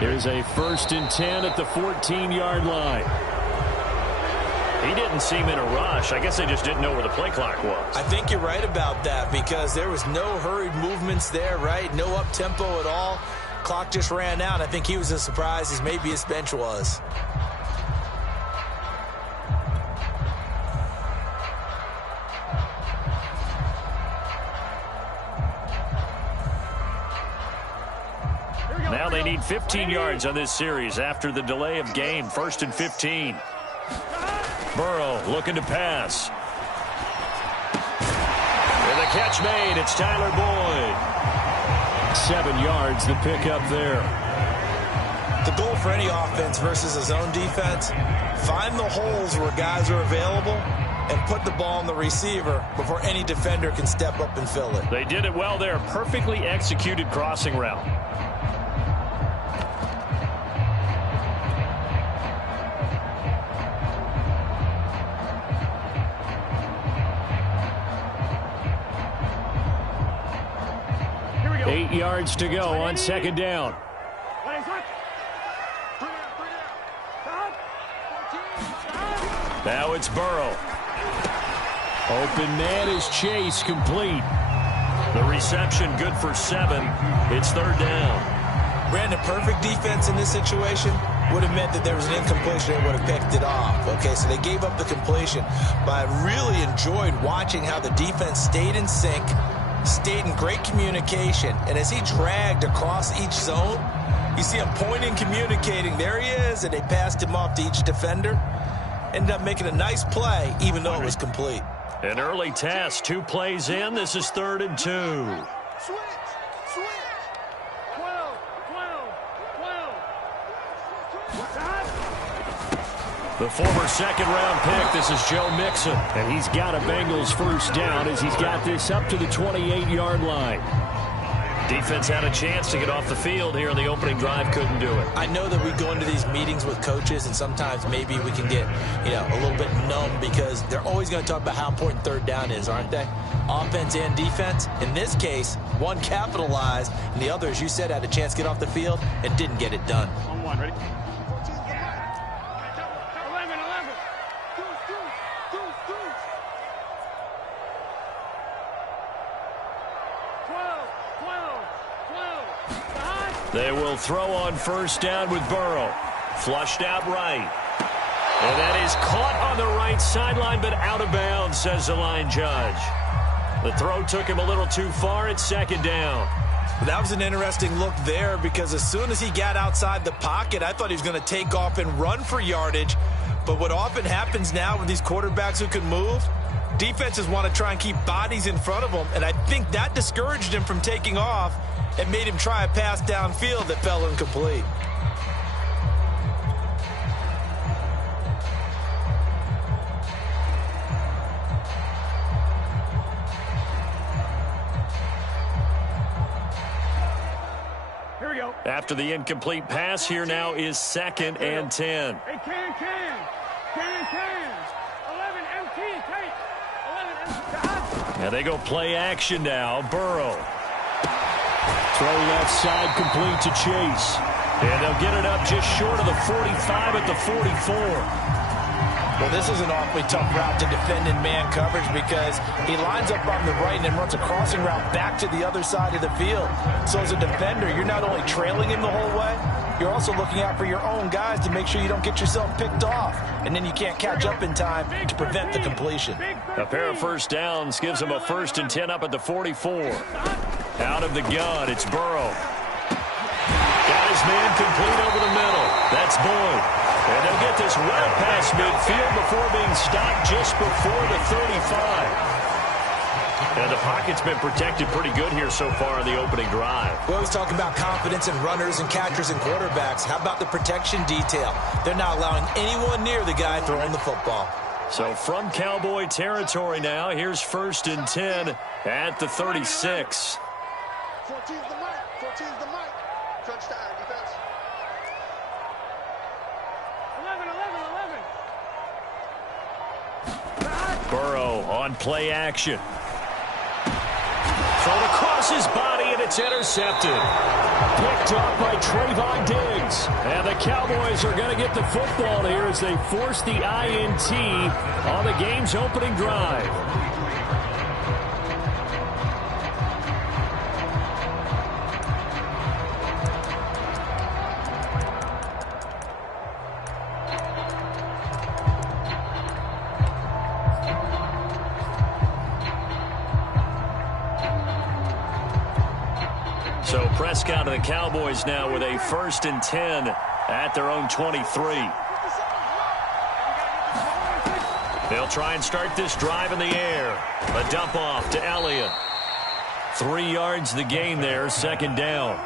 Here's a 1st and 10 at the 14-yard line. He didn't seem in a rush. I guess they just didn't know where the play clock was. I think you're right about that because there was no hurried movements there, right? No up-tempo at all. Clock just ran out. I think he was as surprised as maybe his bench was. Now they need 15 yards on this series after the delay of game. 1st and 15. Burrow looking to pass. With a catch made, it's Tyler Boyd. 7 yards, the pickup there. The goal for any offense versus a zone defense, find the holes where guys are available and put the ball on the receiver before any defender can step up and fill it. They did it well there. Perfectly executed crossing route. Here we go. 8 yards to go on 2nd down. Now it's Burrow. Open man is Chase, complete. The reception good for 7. It's 3rd down. Brandon, perfect defense in this situation would have meant that there was an incompletion and would have picked it off. Okay, so they gave up the completion. But I really enjoyed watching how the defense stayed in sync, stayed in great communication, and as he dragged across each zone, you see him pointing, communicating. There he is, and they passed him off to each defender. Ended up making a nice play, even though it was complete. An early test, 2 plays in. This is 3rd and 2. Switch. 12. The former 2nd-round pick. This is Joe Mixon. And he's got a Bengals 1st down as he's got this up to the 28-yard line. Defense had a chance to get off the field here in the opening drive. Couldn't do it. I know that we go into these meetings with coaches, and sometimes maybe we can get, a little bit numb because they're always going to talk about how important 3rd down is, aren't they? Offense and defense. In this case, one capitalized, and the other, as you said, had a chance to get off the field and didn't get it done. On 1, ready? 12. They will throw on 1st down with Burrow. Flushed out right. And that is caught on the right sideline, but out of bounds, says the line judge. The throw took him a little too far. It's 2nd down. That was an interesting look there because as soon as he got outside the pocket, I thought he was going to take off and run for yardage. But what often happens now with these quarterbacks who can move, defenses want to try and keep bodies in front of them, and I think that discouraged him from taking off and made him try a pass downfield that fell incomplete. Here we go. After the incomplete pass, here now is 2nd and 10. Hey, can. 11 MT, take. 11 MT. Now they go play action now. Burrow. Throw left side complete to Chase. And they'll get it up just short of the 45 at the 44. Well, this is an awfully tough route to defend in man coverage because he lines up on the right and then runs a crossing route back to the other side of the field. So as a defender, you're not only trailing him the whole way, you're also looking out for your own guys to make sure you don't get yourself picked off. And then you can't catch up in time to prevent the completion. A pair of 1st downs gives him a 1st and 10 up at the 44. Out of the gun, it's Burrow. Got his man complete over the middle. That's Boyd. And they'll get this right past midfield before being stopped just before the 35. And the pocket's been protected pretty good here so far in the opening drive. We always talk about confidence in runners and catchers and quarterbacks. How about the protection detail? They're not allowing anyone near the guy throwing the football. So from Cowboy territory now, here's 1st and 10 at the 36. 14's the mic. 14's the mic. Crunch time, defense. 11. Burrow on play action. Thrown across his body, and it's it's intercepted. Picked up by Trayvon Diggs. And the Cowboys are going to get the football here as they force the INT on the game's opening drive. So Prescott and the Cowboys now with a 1st and 10 at their own 23. They'll try and start this drive in the air. A dump off to Elliott. 3 yards the gain there, 2nd down.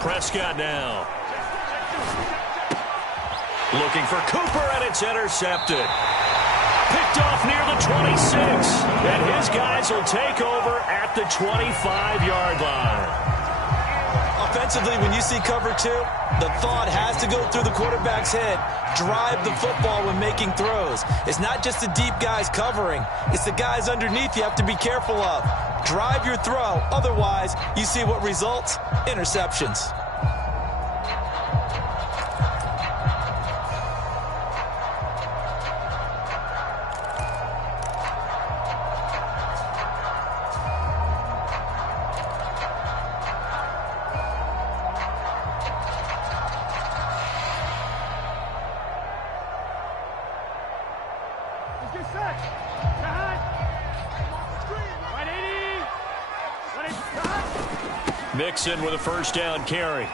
Prescott now. Looking for Cooper, and it's intercepted. Picked off near the 26. And his guys will take over at the 25-yard line. Offensively, when you see cover 2, the thought has to go through the quarterback's head. Drive the football when making throws. It's not just the deep guys covering. It's the guys underneath you have to be careful of. Drive your throw. Otherwise, you see what results? Interceptions. Mixon with a 1st down carry.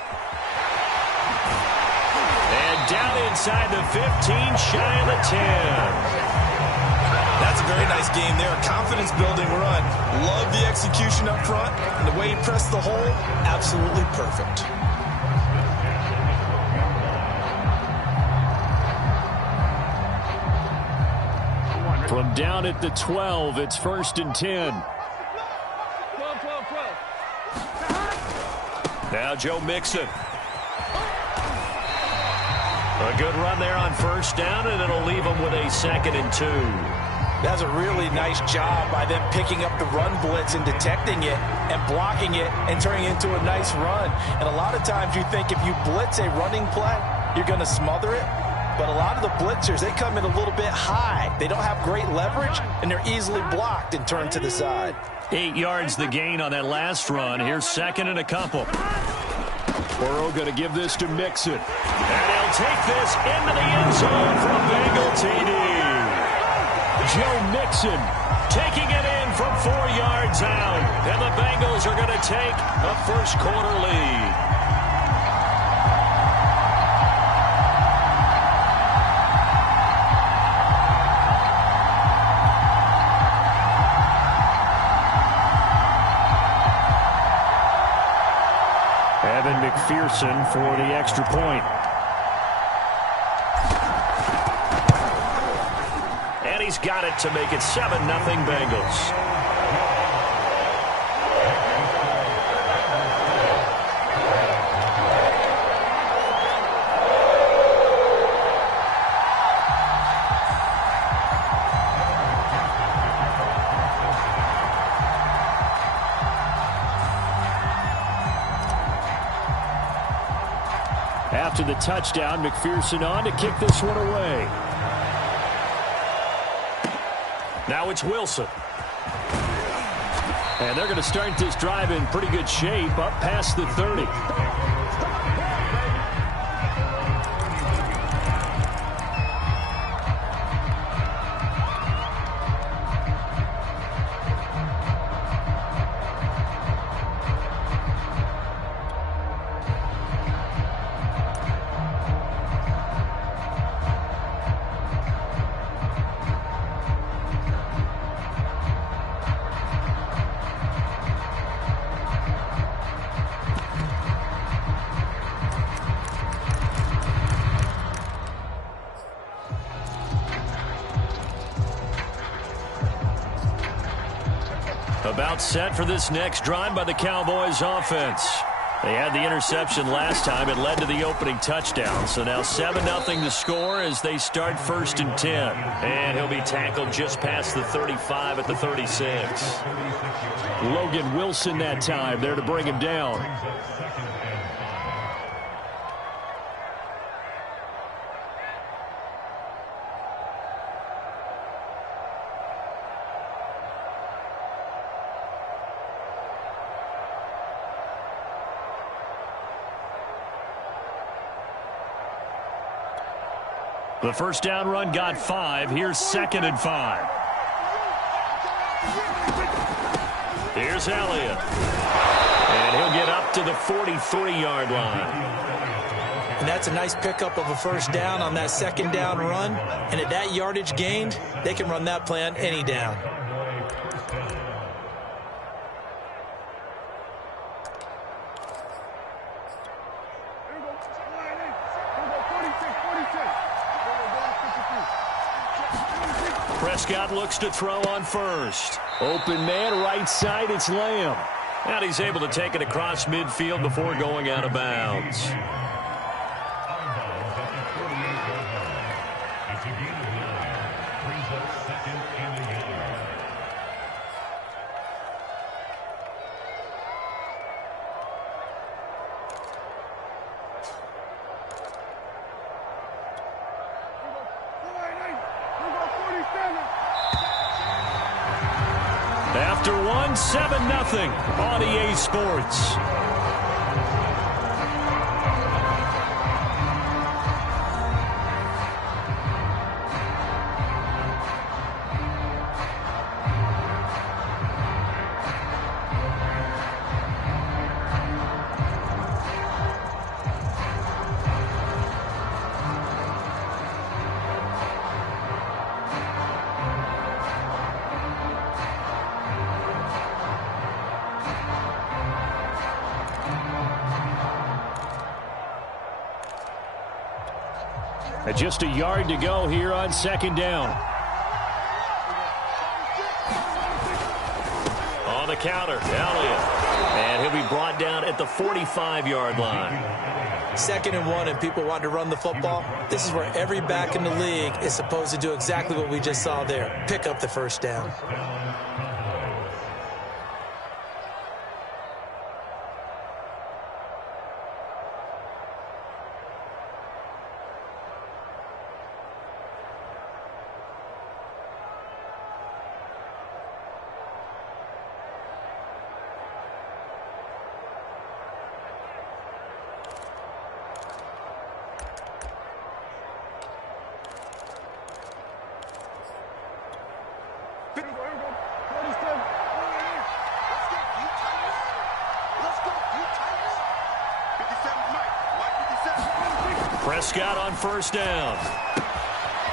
And down inside the 15, shy of the 10. That's a very nice game there. Confidence-building run. Love the execution up front. And the way he pressed the hole, absolutely perfect. From down at the 12, it's 1st and 10. Now Joe Mixon. A good run there on 1st down, and it'll leave them with a 2nd and 2. That's a really nice job by them picking up the run blitz and detecting it and blocking it and turning it into a nice run. And a lot of times you think if you blitz a running play, you're going to smother it. But a lot of the blitzers, they come in a little bit high. They don't have great leverage, and they're easily blocked and turned to the side. 8 yards the gain on that last run. Here's 2nd and a couple. Burrow going to give this to Mixon. And he'll take this into the end zone from Bengal TD. Joe Mixon taking it in from 4 yards out. And the Bengals are going to take a 1st quarter lead. Evan McPherson for the extra point. And he's got it to make it 7-0 Bengals. After the touchdown, McPherson on to kick this one away. Now it's Wilson. And they're going to start this drive in pretty good shape, up past the 30. About set for this next drive by the Cowboys offense. They had the interception last time. It led to the opening touchdown. So now 7-0 to score as they start 1st and 10. And he'll be tackled just past the 35 at the 36. Logan Wilson that time there to bring him down. The first down run got 5. Here's 2nd and 5. Here's Elliott. And he'll get up to the 43-yard line. And that's a nice pickup of a first down on that 2nd down run. And at that yardage gained, they can run that play on any down. Prescott looks to throw on first. Open man, right side, it's Lamb. And he's able to take it across midfield before going out of bounds. After 7-0 on EA Sports. And just a yard to go here on 2nd down. On the counter, Elliott. And he'll be brought down at the 45-yard line. 2nd and 1 and people want to run the football. This is where every back in the league is supposed to do exactly what we just saw there. Pick up the first down. Prescott on first down.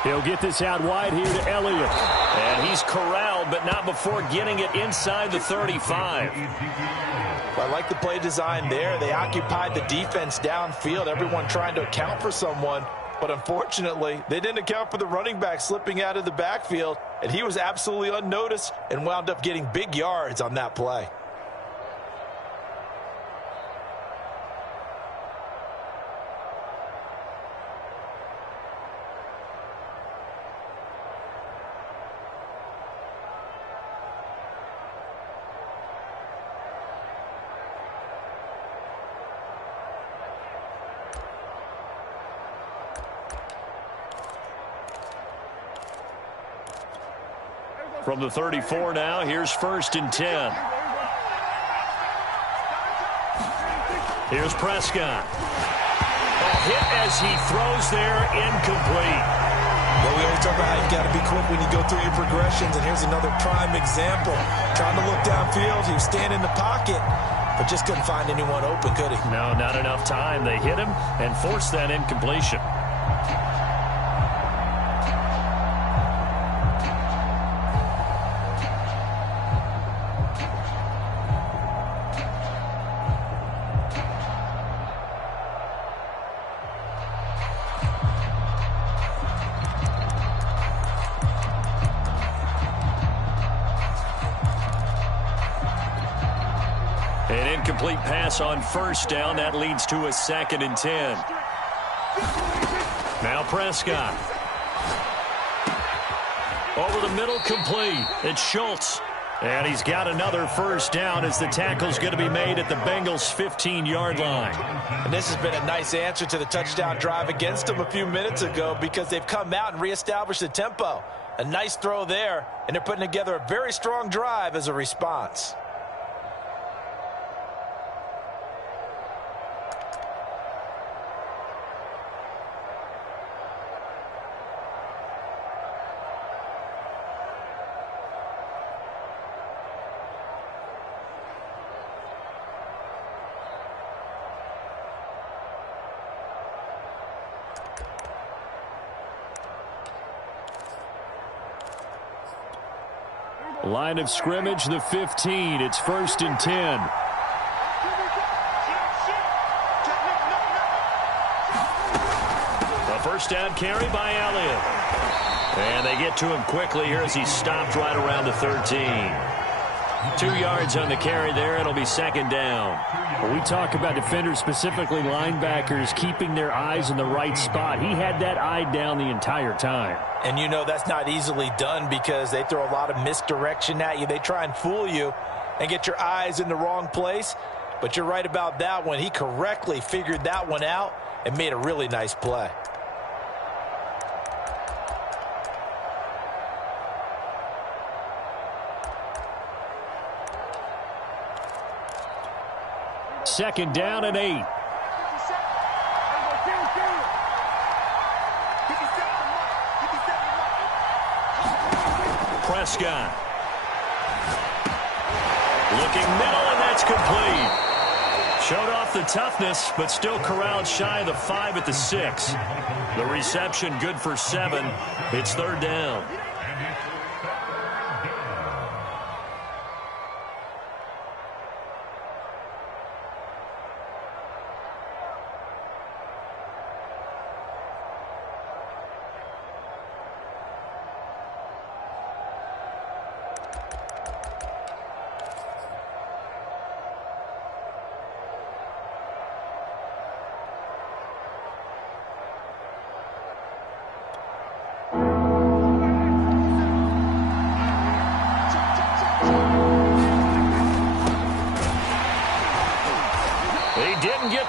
He'll get this out wide here to Elliott. And he's corralled, but not before getting it inside the 35. I like the play design there. They occupied the defense downfield, everyone trying to account for someone. But unfortunately, they didn't account for the running back slipping out of the backfield, and he was absolutely unnoticed and wound up getting big yards on that play. From the 34 now, here's 1st and 10. Here's Prescott. A hit as he throws there, incomplete. Well, we always talk about how you got to be quick when you go through your progressions, and here's another prime example. Trying to look downfield, he was standing in the pocket, but just couldn't find anyone open, could he? No, not enough time. They hit him and forced that incompletion. An incomplete pass on first down. That leads to a 2nd and 10. Now Prescott. Over the middle, complete. It's Schultz. And he's got another first down as the tackle's going to be made at the Bengals' 15-yard line. And this has been a nice answer to the touchdown drive against them a few minutes ago because they've come out and reestablished the tempo. A nice throw there, and they're putting together a very strong drive as a response. Line of scrimmage, the 15. It's 1st and 10. A first down carry by Elliott. And they get to him quickly here as he stopped right around the 13. 2 yards on the carry there. It'll be 2nd down. When we talk about defenders, specifically linebackers, keeping their eyes in the right spot, he had that eye down the entire time. And you know that's not easily done because they throw a lot of misdirection at you. They try and fool you and get your eyes in the wrong place. But you're right about that one. He correctly figured that one out and made a really nice play. Second down and 8. Prescott. Looking middle, and that's complete. Showed off the toughness, but still corralled shy of the 5 at the 6. The reception good for 7. It's 3rd down.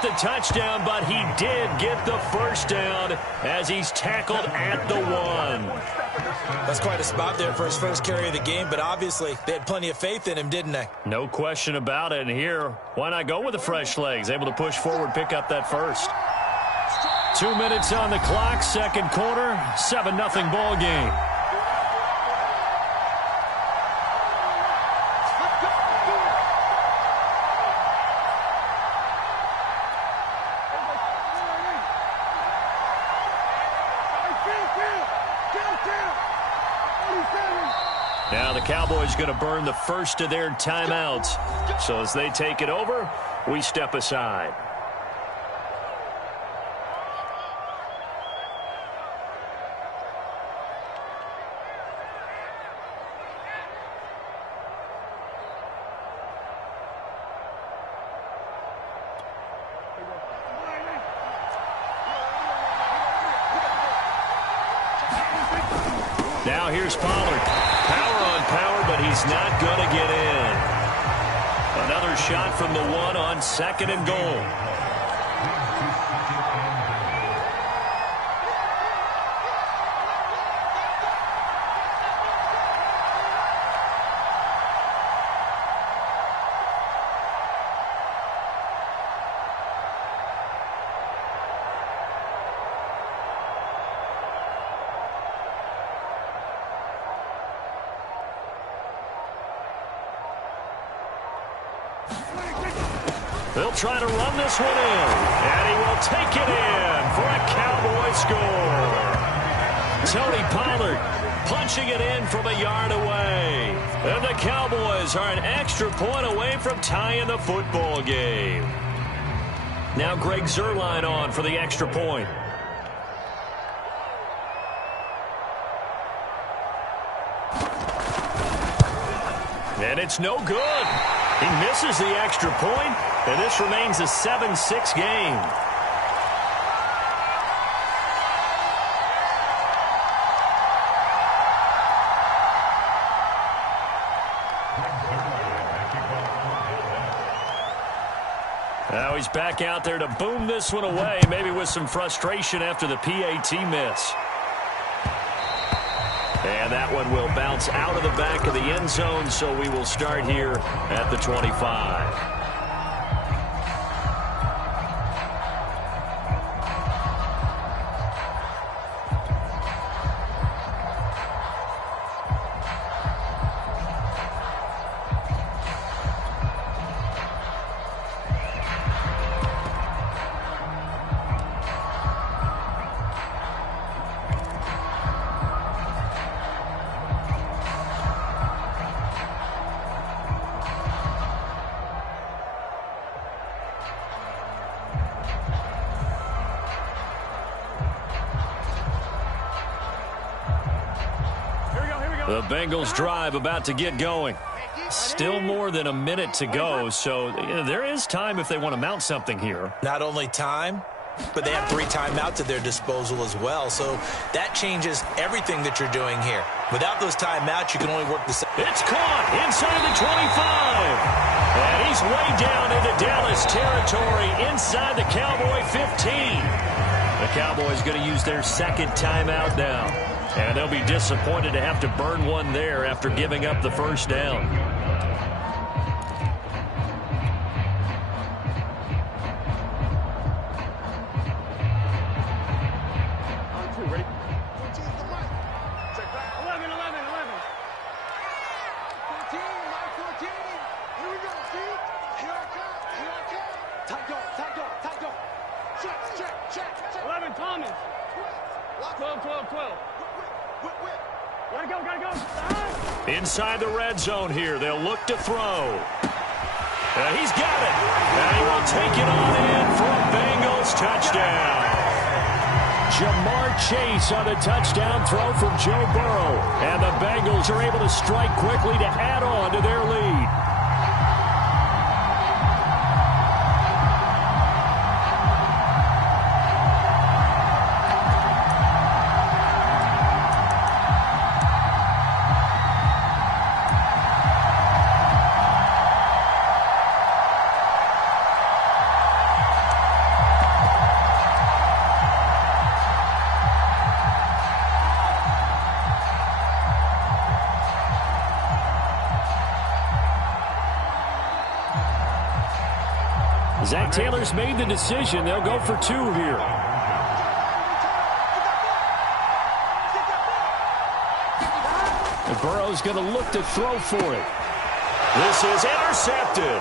The touchdown, but he did get the first down as he's tackled at the 1. That's quite a spot there for his first carry of the game, but obviously they had plenty of faith in him, didn't they? No question about it. And here, why not go with the fresh legs? Able to push forward, pick up that first. 2 minutes on the clock, 2nd quarter, 7-0 ball game. Now the Cowboys going to burn the first of their timeouts. So as they take it over, we step aside. Now here's Pollard. Power on power, but he's not going to get in. Another shot from the 1 on 2nd and goal. They'll try to run this one in, and he will take it in for a Cowboy score. Tony Pollard punching it in from a yard away. And the Cowboys are an extra point away from tying the football game. Now Greg Zuerlein on for the extra point. And it's no good. He misses the extra point, and this remains a 7-6 game. Now he's back out there to boom this one away, maybe with some frustration after the PAT miss. And that one will bounce out of the back of the end zone, so we will start here at the 25. The Bengals drive about to get going. Still more than a minute to go, so there is time if they want to mount something here. Not only time, but they have 3 timeouts at their disposal as well, so that changes everything that you're doing here. Without those timeouts, you can only work the same. It's caught inside the 25. And he's way down into Dallas territory inside the Cowboy 15. The Cowboys going to use their second timeout now. And they'll be disappointed to have to burn one there after giving up the first down. On 2, ready? 14 the mic. Check back. 11. 14, mic 14. Here we go, see? Here I come. Tight dog. Check. 11, Thomas. 12. Whip. Gotta go. Inside the red zone here. They'll look to throw. He's got it. And he will take it on in for a Bengals touchdown. Jamar Chase on the touchdown throw from Joe Burrow. And the Bengals are able to strike quickly to add on to their lead. Zach Taylor's made the decision. They'll go for 2 here. And Burrow's going to look to throw for it. This is intercepted.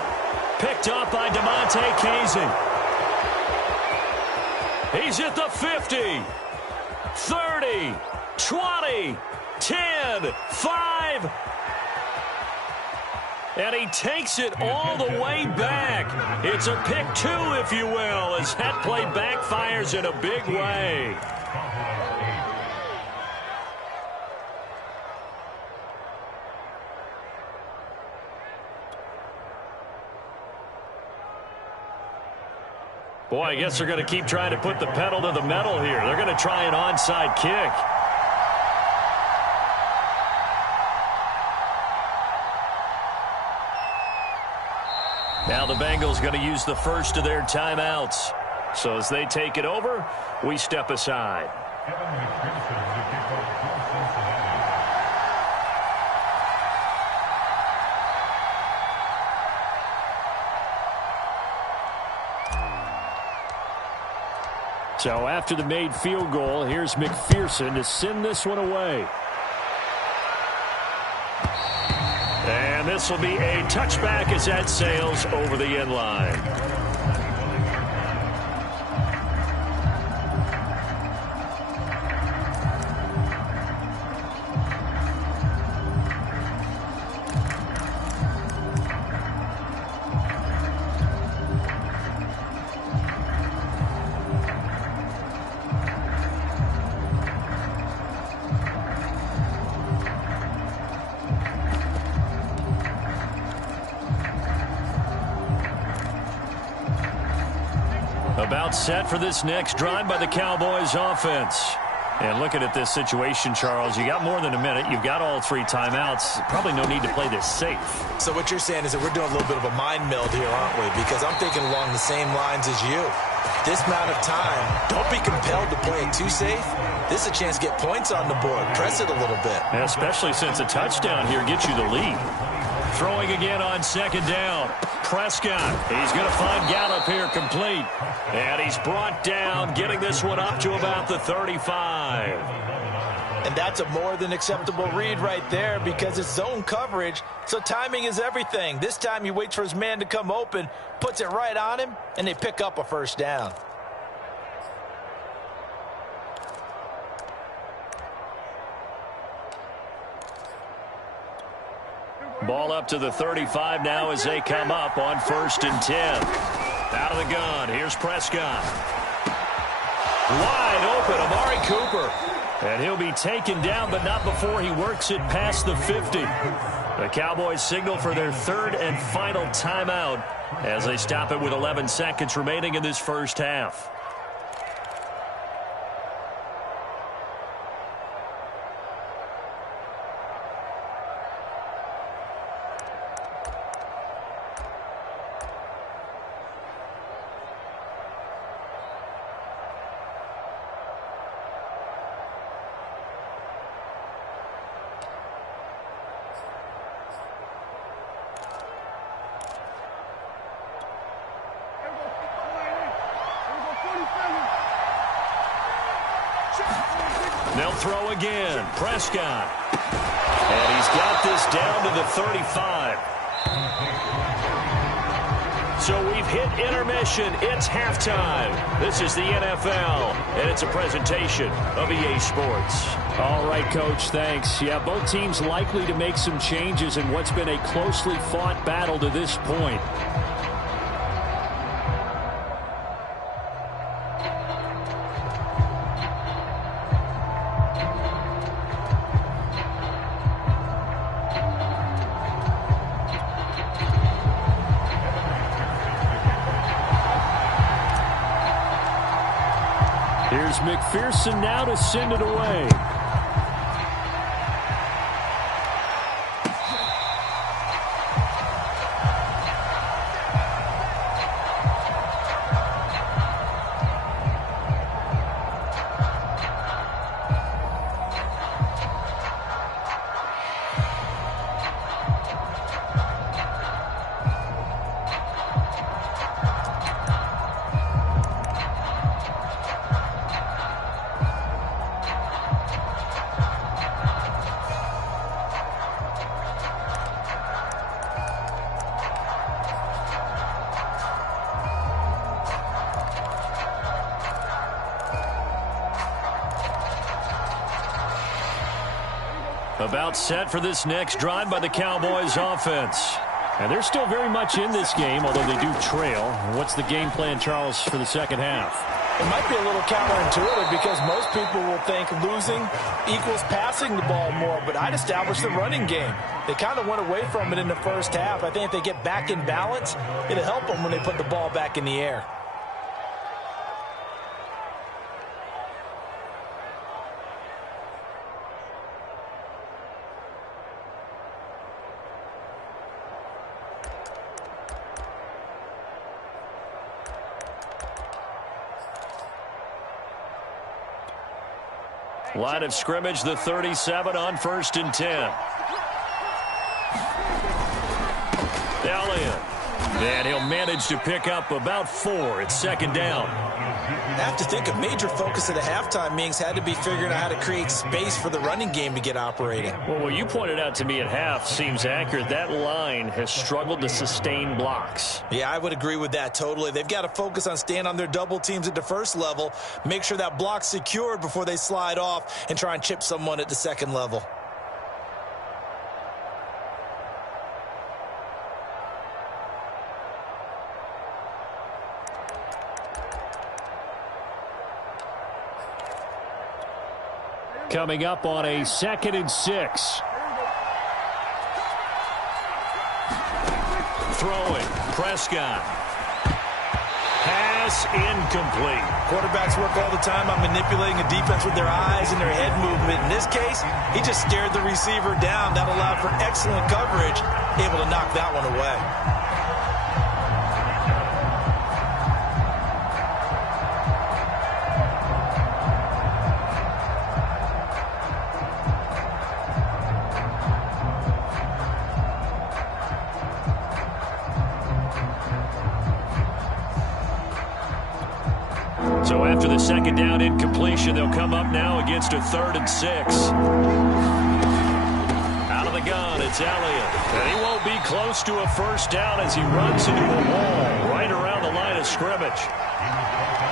Picked up by DeMonte Kazin. He's at the 50. 30. 20. 10. 5. And he takes it all the way back. It's a pick 2, if you will, as that play backfires in a big way. Boy, I guess they're going to keep trying to put the pedal to the metal here. They're going to try an onside kick. Now the Bengals going to use the first of their timeouts. So as they take it over, we step aside. So after the made field goal, here's McPherson to send this one away. And this will be a touchback as that sails over the end line. About set for this next drive by the Cowboys offense. And looking at this situation, Charles, you got more than a minute. You've got all 3 timeouts. Probably no need to play this safe. So what you're saying is that we're doing a little bit of a mind meld here, aren't we? Because I'm thinking along the same lines as you. This amount of time, don't be compelled to play it too safe. This is a chance to get points on the board. Press it a little bit. And especially since a touchdown here gets you the lead. Throwing again on second down. Prescott, he's going to find Gallup here complete. And he's brought down, getting this one up to about the 35. And that's a more than acceptable read right there because it's zone coverage, so timing is everything. This time he waits for his man to come open, puts it right on him, and they pick up a first down. Ball up to the 35 now as they come up on 1st and 10. Out of the gun, here's Prescott. Wide open, Amari Cooper. And he'll be taken down, but not before he works it past the 50. The Cowboys signal for their 3rd and final timeout as they stop it with 11 seconds remaining in this first half. They'll throw again. Prescott. And he's got this down to the 35. So we've hit intermission. It's halftime. This is the NFL, and it's a presentation of EA Sports. All right, Coach, thanks. Yeah, both teams likely to make some changes in what's been a closely fought battle to this point. Here's McPherson now to send it away. About set for this next drive by the Cowboys offense. And they're still very much in this game, although they do trail. What's the game plan, Charles, for the second half? It might be a little counterintuitive because most people will think losing equals passing the ball more, but I'd establish the running game. They kind of went away from it in the first half. I think if they get back in balance, it'll help them when they put the ball back in the air. Line of scrimmage, the 37 on 1st and 10. Elliott. And he'll manage to pick up about 4. It's 2nd down. I have to think a major focus of the halftime meetings had to be figuring out how to create space for the running game to get operating. Well, what you pointed out to me at half seems accurate. That line has struggled to sustain blocks. Yeah, I would agree with that totally. They've got to focus on staying on their double teams at the first level, make sure that block's secured before they slide off and try and chip someone at the second level. Coming up on a 2nd and 6. Throwing. Prescott has pass incomplete. Quarterbacks work all the time on manipulating a defense with their eyes and their head movement. In this case, he just stared the receiver down. That allowed for excellent coverage, able to knock that one away. So after the second down incompletion, they'll come up now against a 3rd and 6. Out of the gun, it's Elliott. And he won't be close to a first down as he runs into a wall right around the line of scrimmage.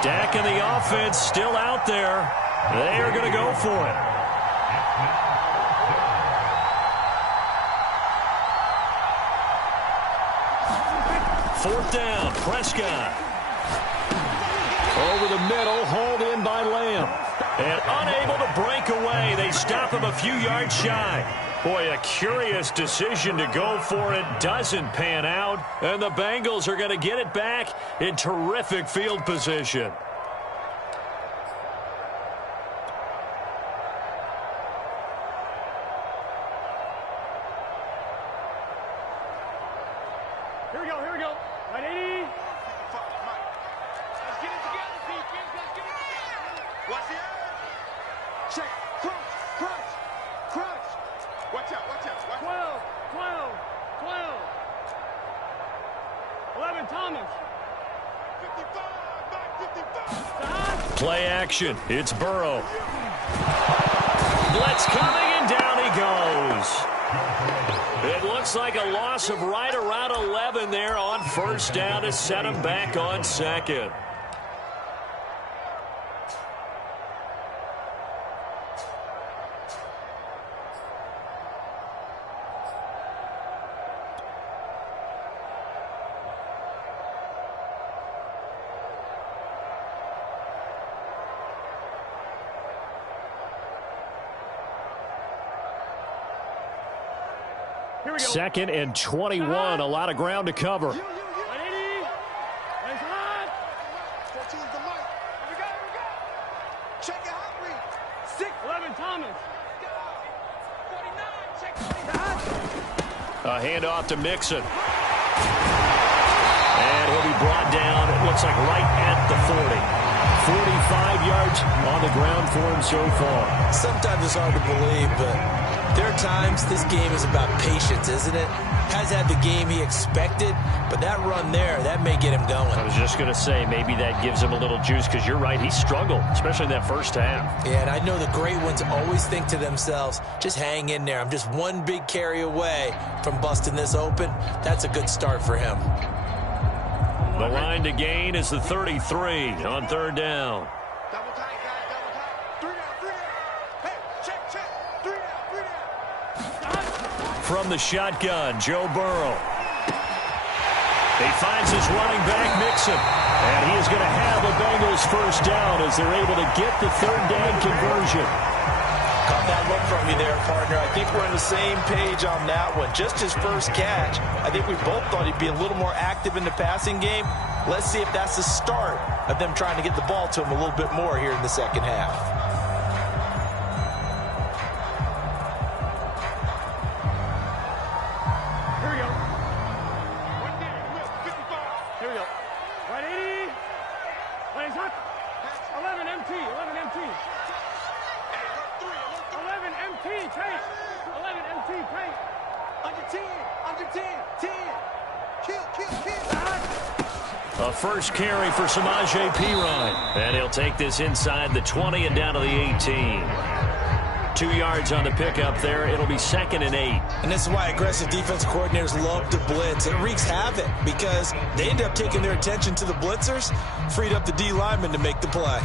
Dak and the offense still out there. They are going to go for it. Fourth down, Prescott. Over the middle, hauled in by Lamb. And unable to break away. They stop him a few yards shy. Boy, a curious decision to go for it. Doesn't pan out. And the Bengals are going to get it back in terrific field position. Here we go, here we go. 180. Let's get it together, defense. Let's get it together. Watch the edge. Check. Crunch. Watch out. 12. 11, Thomas. 55. Back 55. Play action. It's Burrow. Blitz coming, and down he goes. It looks like a loss of right around 11 there on first down to set him back on second. Here we go. 2nd and 21. A lot of ground to cover. 180. Nice hot. 14's the mic. Here we go. Check it out, read. 6. 11, Thomas. 49. Check A handoff to Mixon. And he'll be brought down, it looks like right at the 40. 45 yards on the ground for him so far. Sometimes it's hard to believe, but there are times this game is about patience, isn't it? Has had the game he expected, but that run there, that may get him going. I was just going to say, maybe that gives him a little juice, because you're right, he struggled, especially in that first half. Yeah, and I know the great ones always think to themselves, just hang in there. I'm just one big carry away from busting this open. That's a good start for him. The line to gain is the 33 on 3rd down. Double tight, guys. Double tight. 3 down. Hey, check. 3 down. From the shotgun, Joe Burrow. He finds his running back, Mixon. And he is going to have the Bengals first down as they're able to get the 3rd down conversion. Caught that look from you there, partner. I think we're on the same page on that one. Just his first catch. I think we both thought he'd be a little more active in the passing game. Let's see if that's the start of them trying to get the ball to him a little bit more here in the second half. Here we go. 55. Here we go. 180. Nice hot. 11 MT. 11 MT. 11 MT. Paint. 11 MT. Paint. Under 10. 10. Kill. A first carry for Samaje Perine. And he'll take this inside the 20 and down to the 18. 2 yards on the pickup there. It'll be 2nd and 8. And this is why aggressive defense coordinators love to blitz. It wreaks havoc because they end up taking their attention to the blitzers, freed up the D lineman to make the play.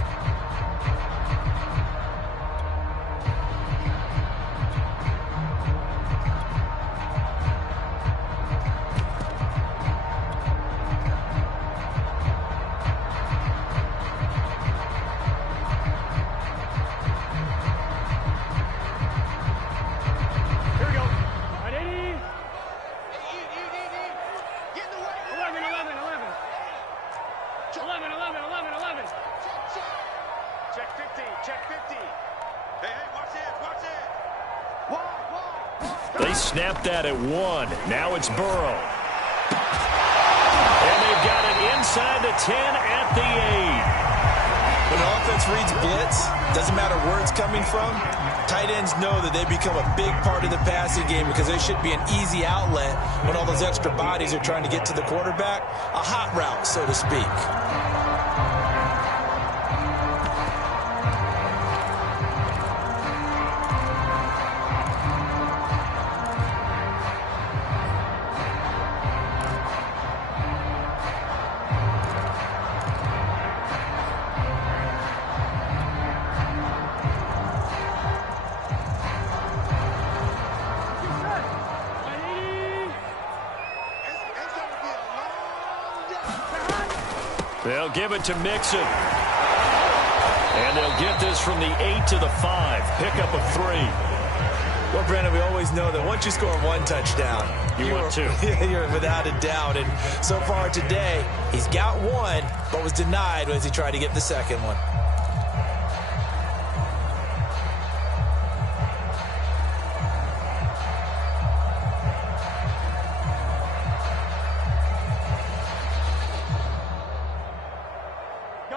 They snapped that at 1. Now it's Burrow. And they've got it inside the 10 at the 8. When the offense reads blitz, doesn't matter where it's coming from, tight ends know that they become a big part of the passing game because they should be an easy outlet when all those extra bodies are trying to get to the quarterback. A hot route, so to speak. They'll give it to Mixon. And they'll get this from the 8 to the 5. Pickup of 3. Well, Brandon, we always know that once you score 1 touchdown, you want 2. You're without a doubt. And so far today, he's got 1, but was denied as he tried to get the second one.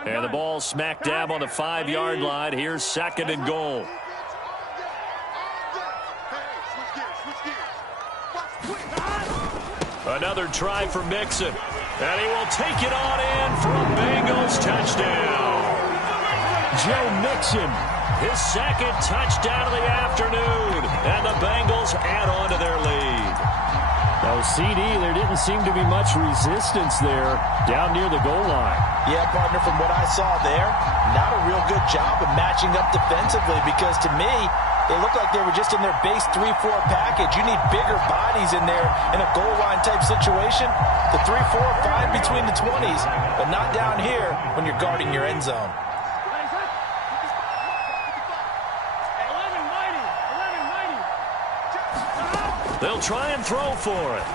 And the ball smack dab on the 5-yard line. Here's 2nd and goal. Another try for Mixon. And he will take it on in for a Bengals touchdown. Joe Mixon, his 2nd touchdown of the afternoon. And the Bengals add on to their lead. Now, CD, there didn't seem to be much resistance there down near the goal line. Yeah, partner, from what I saw there, not a real good job of matching up defensively because to me, they looked like they were just in their base 3-4 package. You need bigger bodies in there in a goal line type situation. The 3-4, fine between the 20s, but not down here when you're guarding your end zone. They'll try and throw for it.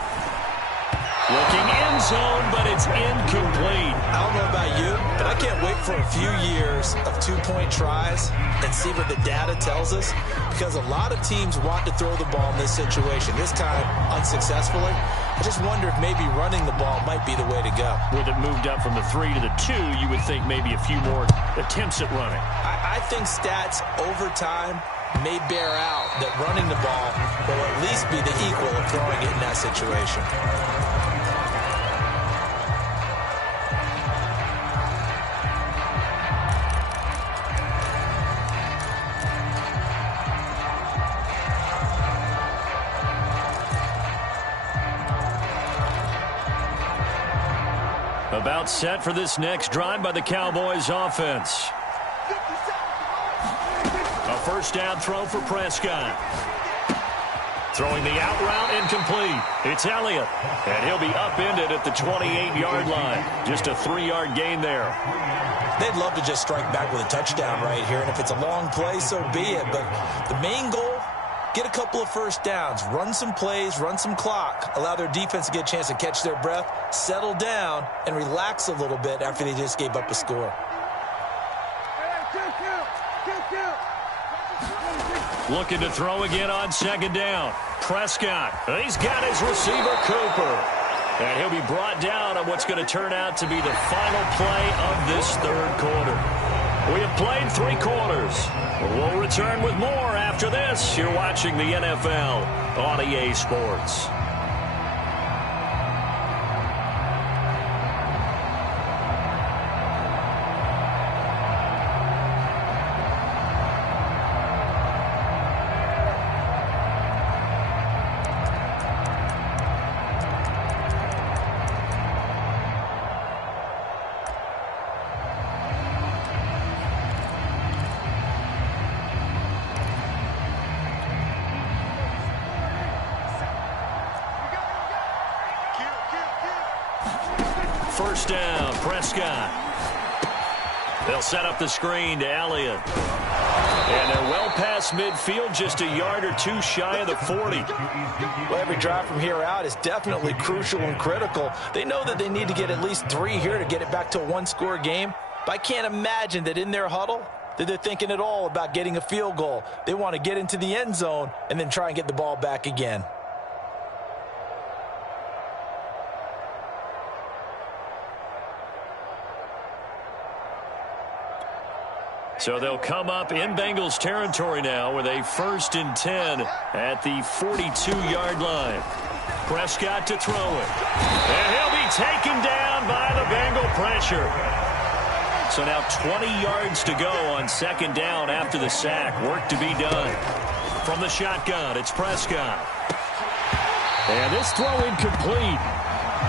Looking end zone, but it's incomplete. I don't know about you, but I can't wait for a few years of 2-point tries and see what the data tells us, because a lot of teams want to throw the ball in this situation, this time unsuccessfully. I just wonder if maybe running the ball might be the way to go. With it moved up from the 3 to the 2, you would think maybe a few more attempts at running. I think stats over time may bear out that running the ball will at least be the equal of throwing it in that situation. About set for this next drive by the Cowboys offense. A first down throw for Prescott. Throwing the out route incomplete. It's Elliott. And he'll be upended at the 28-yard line. Just a 3-yard gain there. They'd love to just strike back with a touchdown right here. And if it's a long play, so be it. But the main goal, get a couple of first downs. Run some plays, run some clock. Allow their defense to get a chance to catch their breath, settle down, and relax a little bit after they just gave up a score. Looking to throw again on 2nd down. Prescott. He's got his receiver, Cooper. And he'll be brought down on what's going to turn out to be the final play of this 3rd quarter. We have played 3 quarters. We'll return with more after this. You're watching the NFL on EA Sports. First down, Prescott. They'll set up the screen to Elliott. And they're well past midfield, just a yard or 2 shy of the 40. Well, every drive from here out is definitely crucial and critical. They know that they need to get at least 3 here to get it back to a 1-score game. But I can't imagine that in their huddle, that they're thinking at all about getting a field goal. They want to get into the end zone and then try and get the ball back again. So they'll come up in Bengals territory now with a 1st and 10 at the 42-yard line. Prescott to throw it. And he'll be taken down by the Bengal pressure. So now 20 yards to go on 2nd down after the sack. Work to be done. From the shotgun, it's Prescott. And this throw incomplete.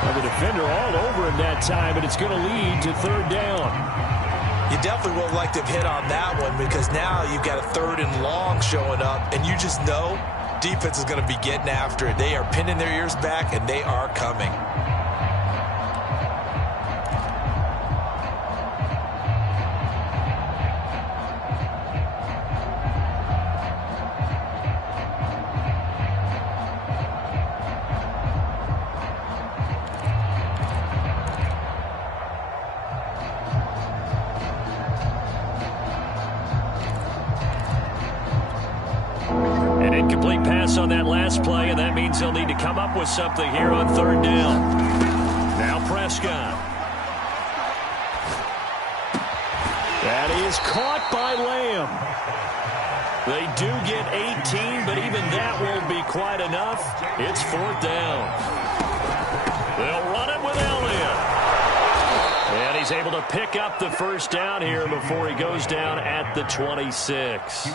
Well, the defender all over him that time, and it's going to lead to 3rd down. You definitely would have liked to have hit on that one because now you've got a 3rd and long showing up, and you just know defense is going to be getting after it. They are pinning their ears back, and they are coming. On that last play, and that means they'll need to come up with something here on 3rd down. Now Prescott. That is caught by Lamb. They do get 18, but even that won't be quite enough. It's 4th down. They'll run it with Elliott. And he's able to pick up the 1st down here before he goes down at the 26.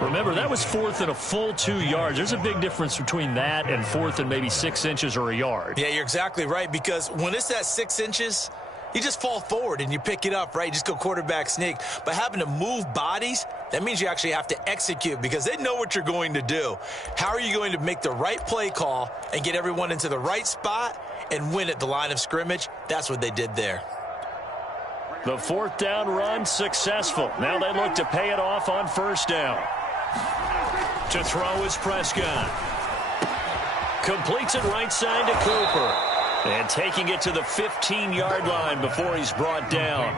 Remember, that was 4th and a full 2 yards. There's a big difference between that and 4th and maybe 6 inches or a yard. Yeah, you're exactly right, because when it's at 6 inches, you just fall forward and you pick it up, right? You just go quarterback sneak. But having to move bodies, that means you actually have to execute because they know what you're going to do. How are you going to make the right play call and get everyone into the right spot and win at the line of scrimmage? That's what they did there. The 4th down run successful. Now they look to pay it off on 1st down. To throw is Prescott. Completes it right side to Cooper. And taking it to the 15-yard line before he's brought down.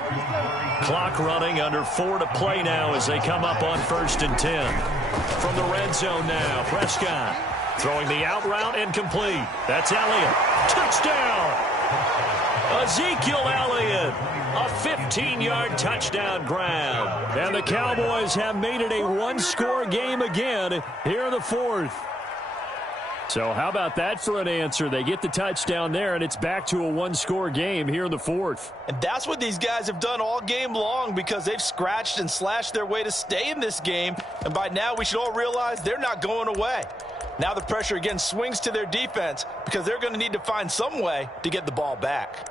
Clock running, under 4 to play now as they come up on 1st and 10. From the red zone now, Prescott throwing the out route and complete. That's Elliott. Touchdown! Ezekiel Elliott, a 15-yard touchdown grab. And the Cowboys have made it a one-score game again here in the 4th. So how about that for an answer? They get the touchdown there, and it's back to a one-score game here in the 4th. And that's what these guys have done all game long because they've scratched and slashed their way to stay in this game. And by now, we should all realize they're not going away. Now the pressure again swings to their defense because they're going to need to find some way to get the ball back.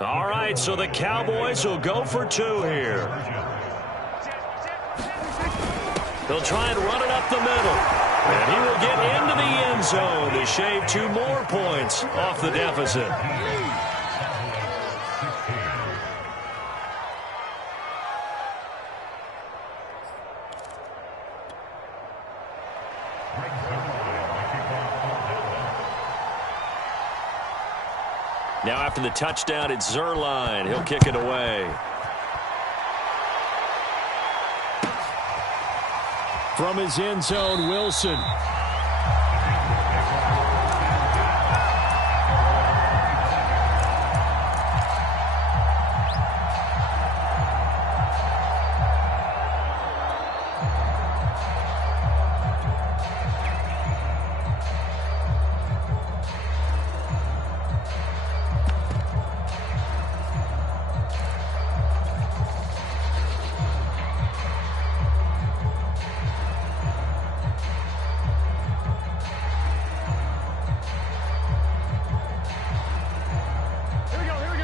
All right, so the Cowboys will go for 2 here. They'll try and run it up the middle. And he will get into the end zone to shave 2 more points off the deficit. Now after the touchdown, it's Zerline. He'll kick it away. From his end zone, Wilson.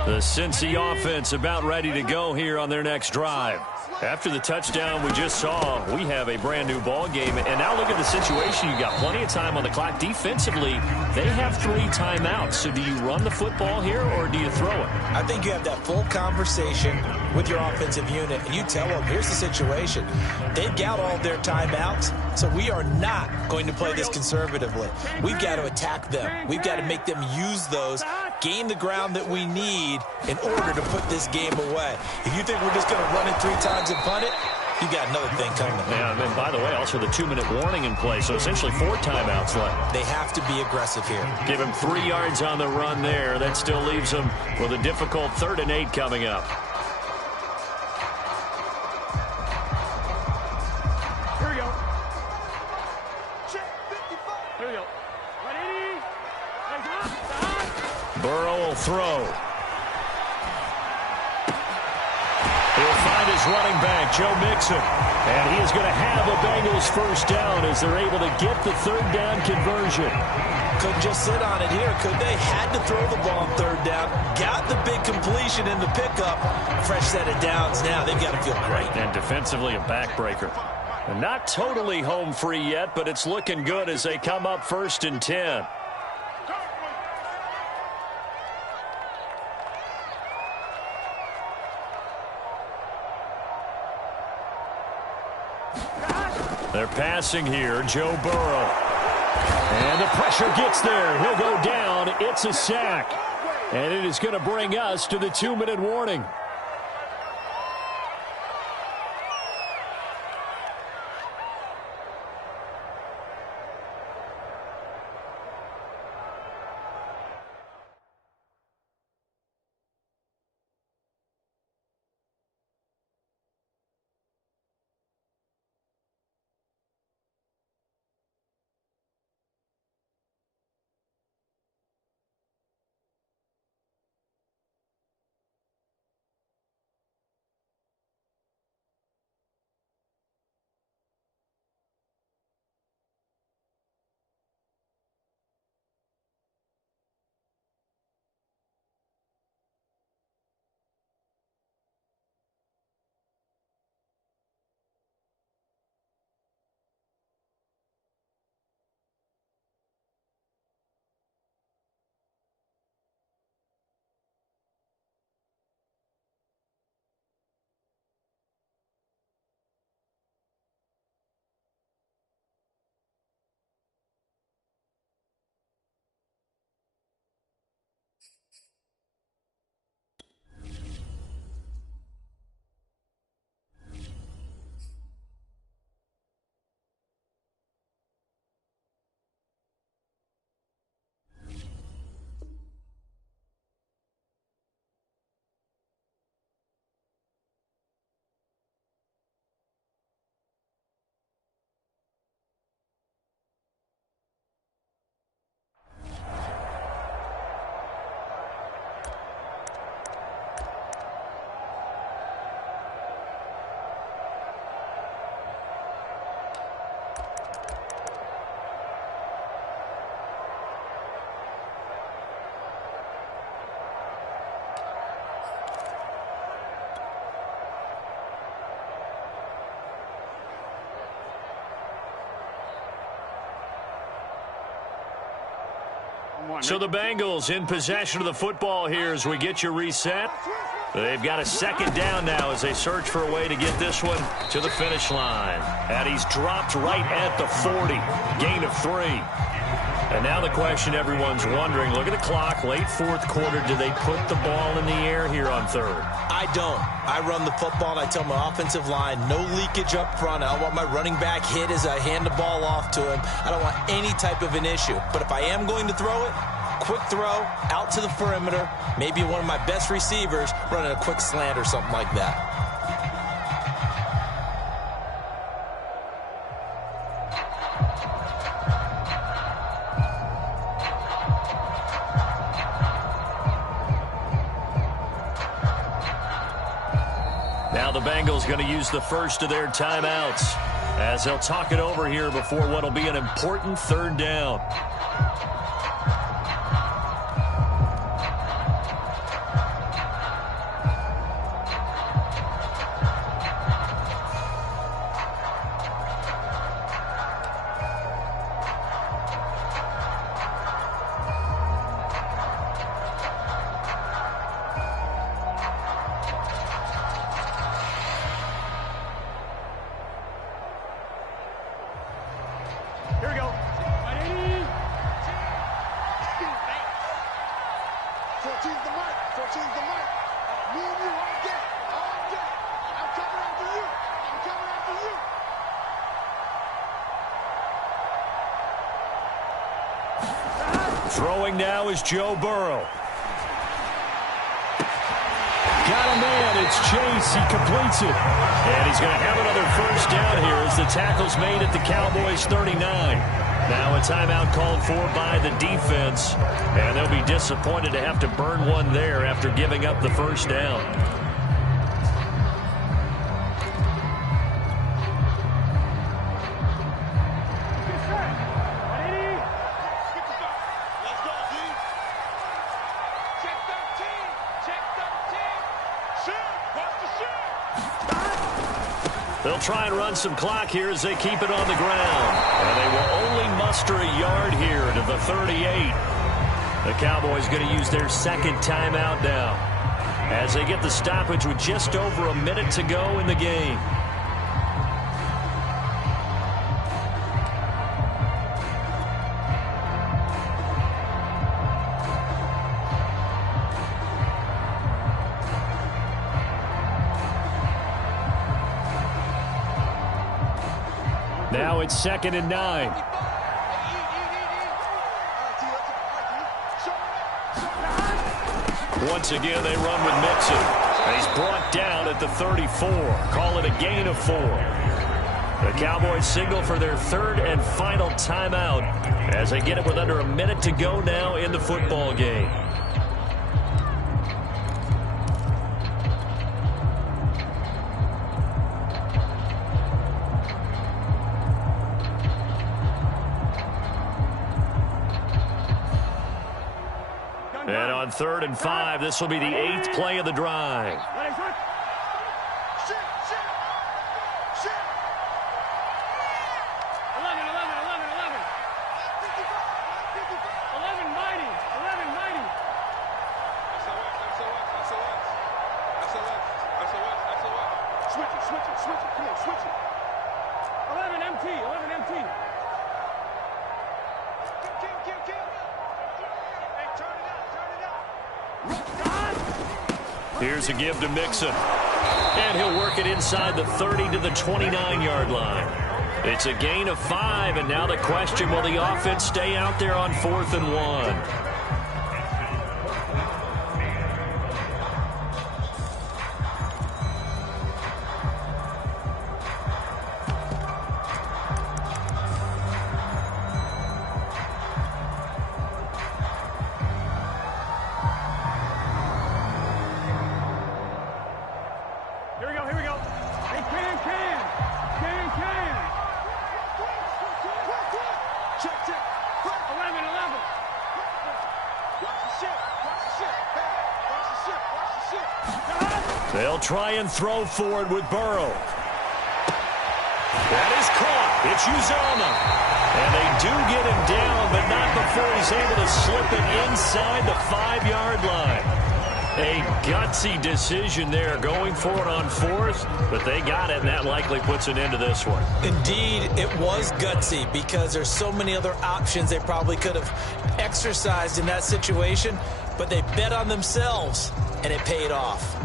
The Cincy offense about ready to go here on their next drive. After the touchdown we just saw, we have a brand-new ball game. And now look at the situation. You got plenty of time on the clock. Defensively, they have 3 timeouts. So do you run the football here or do you throw it? I think you have that full conversation with your offensive unit, and you tell them, here's the situation. They've got all their timeouts, so we are not going to play this conservatively. We've got to attack them. We've got to make them use those, gain the ground that we need in order to put this game away. If you think we're just going to run it 3 times and punt it, you got another thing coming. Yeah, and by the way, also the 2-minute warning in play, so essentially 4 timeouts left. They have to be aggressive here. Give him 3 yards on the run there. That still leaves them with a difficult 3rd and 8 coming up. Here we go. Check 55. Here we go. 180. Burrow will throw. He'll find his running back, Joe Mixon. And he is going to have a Bengals first down as they're able to get the 3rd down conversion. Couldn't just sit on it here, could they? Had to throw the ball on 3rd down. Got the big completion in the pickup. Fresh set of downs now. They've got to feel great. And defensively, a backbreaker. And not totally home free yet, but it's looking good as they come up 1st and 10. They're passing here, Joe Burrow. And the pressure gets there. He'll go down. It's a sack. And it is going to bring us to the 2-minute warning. So the Bengals in possession of the football here as we get you reset. They've got a 2nd down now as they search for a way to get this one to the finish line. And he's dropped right at the 40. Gain of 3. And now the question everyone's wondering, look at the clock, late 4th quarter, do they put the ball in the air here on 3rd? I don't. I run the football, and I tell my offensive line, no leakage up front. I don't want my running back hit as I hand the ball off to him. I don't want any type of an issue. But if I am going to throw it, quick throw, out to the perimeter, maybe one of my best receivers running a quick slant or something like that. Now the Bengals going to use the first of their timeouts as they'll talk it over here before what will be an important 3rd down. Here we go. 180. 14's the mic. 14's the mic. Me and you all day. All day. I'm coming after you. I'm coming after you. Throwing now is Joe Burrow. Got a man. It's Chase. He completes it. And he's going to have another first down here as the tackle's made at the Cowboys' 39. Now a timeout called for by the defense. And they'll be disappointed to have to burn one there after giving up the first down. They'll try and run some clock here as they keep it on the ground. And they will only muster a yard here to the 38. The Cowboys going to use their second timeout now as they get the stoppage with just over a minute to go in the game. Now it's 2nd and 9. Once again, they run with Mixon. And he's brought down at the 34. Call it a gain of 4. The Cowboys signal for their third and final timeout as they get it with under a minute to go now in the football game. And on 3rd and 5, this will be the 8th play of the drive. 11, 11, 11. 11 mighty. 11 mighty. Switch it. Come on, switch it. 11 MT. 11 MT. Here's a give to Mixon. And he'll work it inside the 30 to the 29-yard line. It's a gain of 5, and now the question, will the offense stay out there on 4th and 1? They'll try and throw forward with Burrow. That is caught. It's Uzomah. And they do get him down, but not before he's able to slip it inside the 5-yard line. A gutsy decision there, going for it on 4th, but they got it, and that likely puts an end to this one. Indeed, it was gutsy because there's so many other options they probably could have exercised in that situation, but they bet on themselves, and it paid off.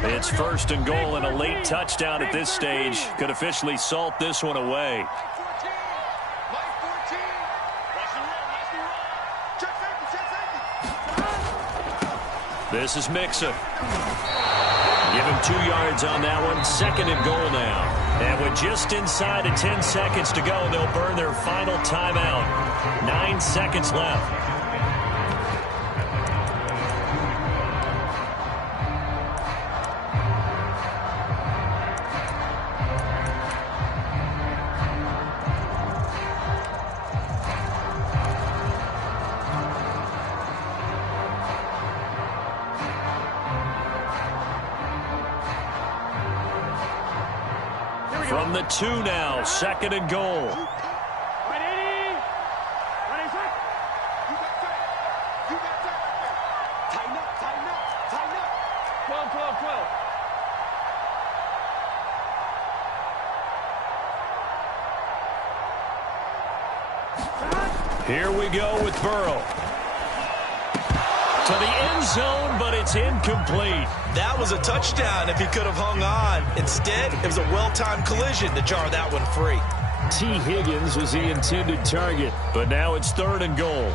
It's 1st and goal, and a late touchdown at this stage could officially salt this one away. This is Mixon. Give him 2 yards on that one. 2nd and goal now. And with just inside of 10 seconds to go, they'll burn their final timeout. 9 seconds left. From the 2 now, 2nd and goal. 180. 12, 12, 12. Here we go with Burrow. To the end zone, but it's incomplete. That was a touchdown if he could have hung on. Instead, it was a well-timed collision to jar that one free. T. Higgins was the intended target, but now it's 3rd and goal.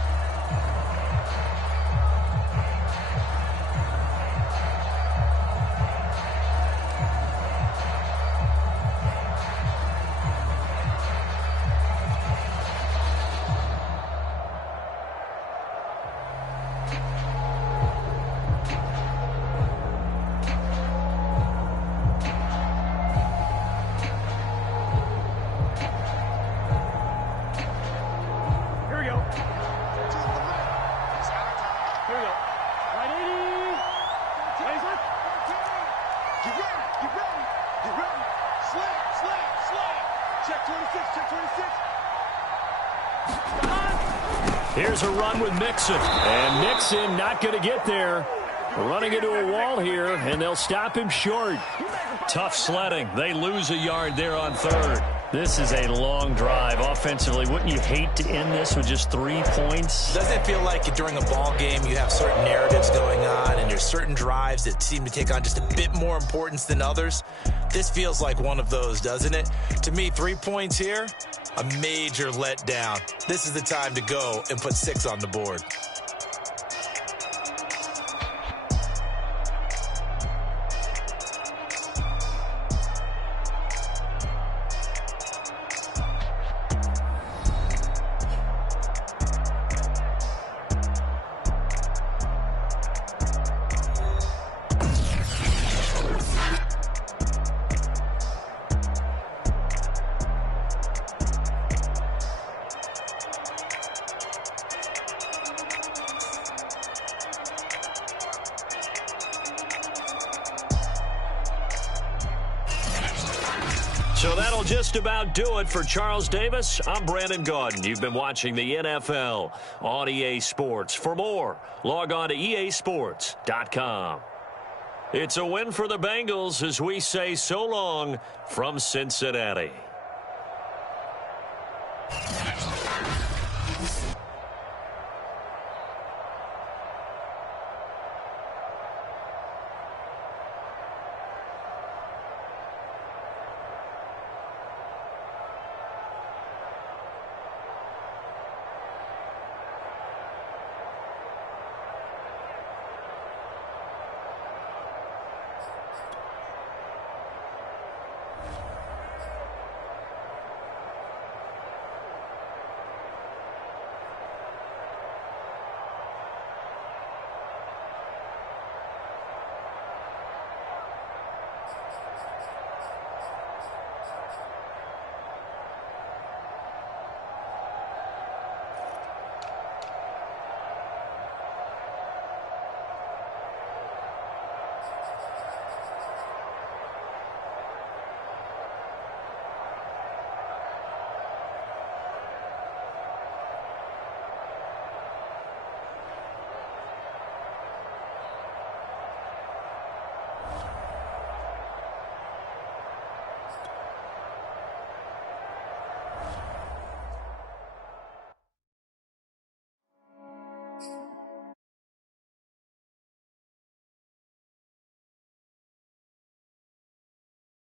Here's a run with Mixon. And Mixon not going to get there. Running into a wall here, and they'll stop him short. Tough sledding. They lose a yard there on 3rd. This is a long drive offensively. Wouldn't you hate to end this with just 3 points? Doesn't it feel like during a ball game you have certain narratives going on and there's certain drives that seem to take on just a bit more importance than others? This feels like one of those, doesn't it? To me, 3 points here, a major letdown. This is the time to go and put 6 on the board. So that'll just about do it for Charles Davis. I'm Brandon Gaudin. You've been watching the NFL on EA Sports. For more, log on to easports.com. It's a win for the Bengals as we say so long from Cincinnati.